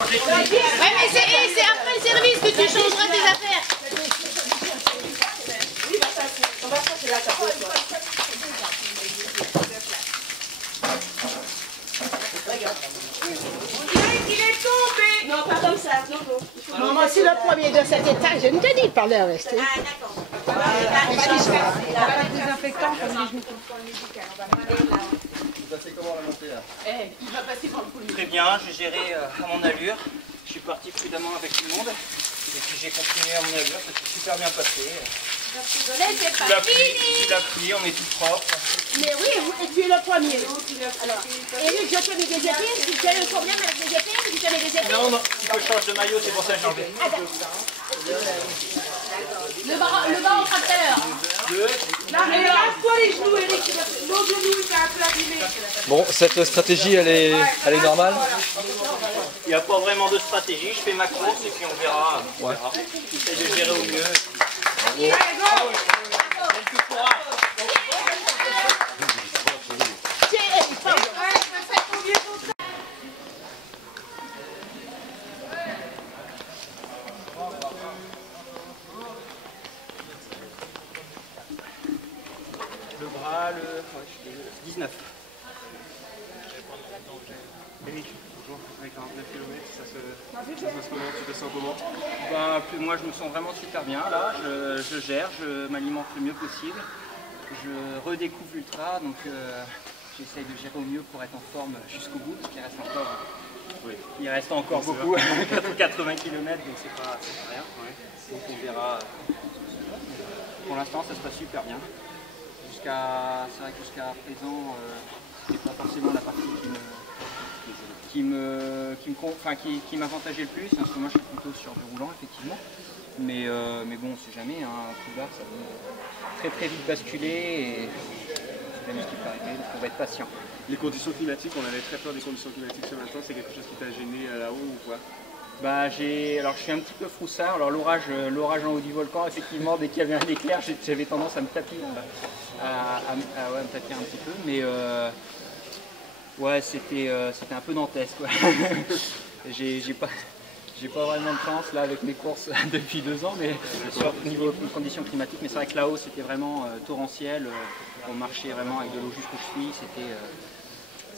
Ouais, mais c'est après le service que tu changeras tes affaires. Oui, bah ça, c'est là, ça pose. Il est tombé. Non, pas comme ça. Non, Maman, c'est le premier de cet étage. Je ne te dis pas de rester. Ah, d'accord. On va disperser. On va pas de désinfectant comme les genoux. Vous passez comment la montée là? Il va passer par le couloir. Très bien, j'ai géré à mon allure. Je suis parti prudemment avec tout le monde. Et puis j'ai continué à mon allure, ça s'est super bien passé. C'est pas fini. Il a plu, on est tout propre. Mais oui, tu es le premier. Alors, Eric, je te mets des épines. Tu as un problème avec des épines? Tu te mets des épines? Non, non, il faut que je change de maillot, c'est pour ça que j'ai enlevé. Le bas, on fera tout à l'heure. Non, mais lave-toi les genoux, Eric. L'autre genou, il t'a un peu abîmé. Bon, cette stratégie, elle est normale? Il n'y a pas vraiment de stratégie, je fais ma course et puis on verra. J'essaie de gérer au mieux. Allez, go! Le bras, le 19. Eric, bonjour, avec 49 km, ça se passe comment? Tu te sens comment? Ben, moi je me sens vraiment super bien là, je gère, je m'alimente le mieux possible. Je redécouvre l'ultra, donc j'essaye de gérer au mieux pour être en forme jusqu'au bout, parce qu'il reste encore, il reste encore beaucoup, 80 km, donc c'est pas rien. Donc on verra. Pour l'instant ça se passe super bien. C'est vrai que jusqu'à présent, c'est pas forcément la partie qui m'avantageait le plus, parce que moi je suis plutôt sur du roulant effectivement. Mais bon, on sait jamais, hein, un coup d'art ça peut très vite basculer et c'est jamais ce qui peut arriver, donc on va être patient. Les conditions climatiques, on avait très peur des conditions climatiques ce matin, c'est quelque chose qui t'a gêné là-haut ou quoi? Bah, alors je suis un petit peu froussard, alors l'orage en haut du volcan, effectivement, dès qu'il y avait un éclair, j'avais tendance à me taper, me taper un petit peu, mais ouais, c'était un peu dantesque, quoi. J'ai pas vraiment de chance là avec mes courses depuis 2 ans, mais sur niveau conditions climatiques, mais c'est vrai que là-haut c'était vraiment torrentiel, on marchait vraiment avec de l'eau jusqu'aux chevilles,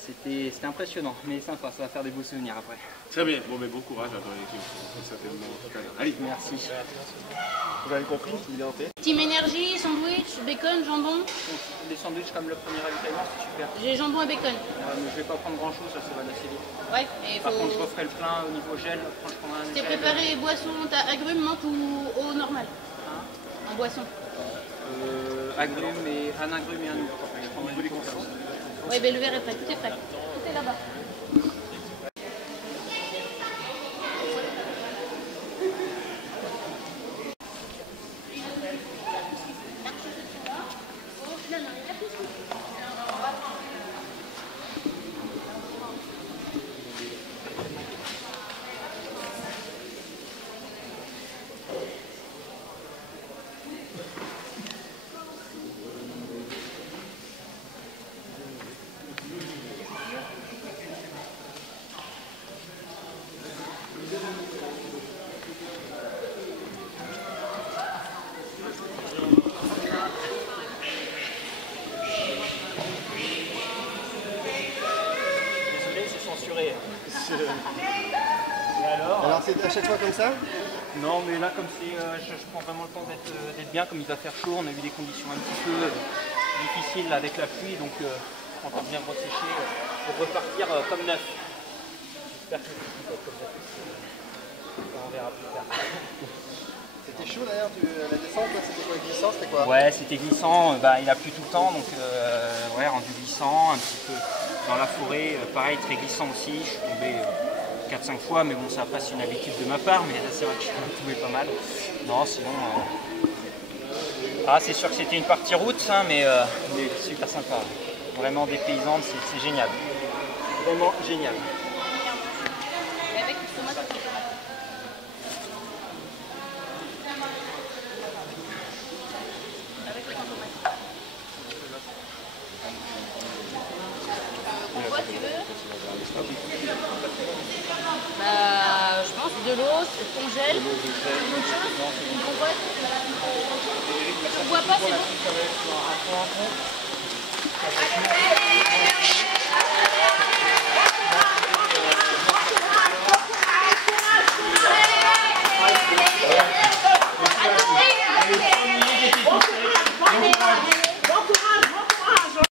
c'était impressionnant, mais sympa, ça va faire des beaux souvenirs après. Très bien, bon mais bon courage à ton équipe, certainement tout à l'heure. Allez, merci. Vous avez compris, il est en tête. Team énergie, sandwich, bacon, jambon. Des sandwichs comme le premier ravitaillement, c'est super. J'ai jambon et bacon. Mais je vais pas prendre grand chose, ça va assez vite. Ouais, et Par contre, je referai le plein au niveau gel. Quand je prendrai un T'es gel, préparé boisson, t'as agrumes, menthe ou eau normale? En boisson. agrumes et un agrume et un eau. Oui, ben le verre est prêt, tout est prêt. Tout est là-bas. Et alors c'est à chaque fois comme ça? Non, mais là, comme c'est, je prends vraiment le temps d'être bien, comme il va faire chaud, on a eu des conditions un petit peu difficiles là, avec la pluie, donc on va bien ressécher pour repartir comme neuf. J'espère que c'est comme neuf. On verra plus tard. C'était chaud d'ailleurs, la descente, c'était quoi, glissant, c'était quoi? Ouais, c'était glissant, il a plu tout le temps, donc ouais, rendu glissant, un petit peu dans la forêt, pareil, très glissant aussi, je suis tombé 4-5 fois, mais bon, ça après c'est une habitude de ma part, mais là c'est vrai que je suis tombé pas mal. Non, sinon, c'est sûr que c'était une partie route, hein, mais super sympa. Vraiment dépaysante, c'est génial. Vraiment génial. Pourquoi tu veux? De l'eau, congèle. Une autre chose, une compote. On ne voit pas, c'est bon.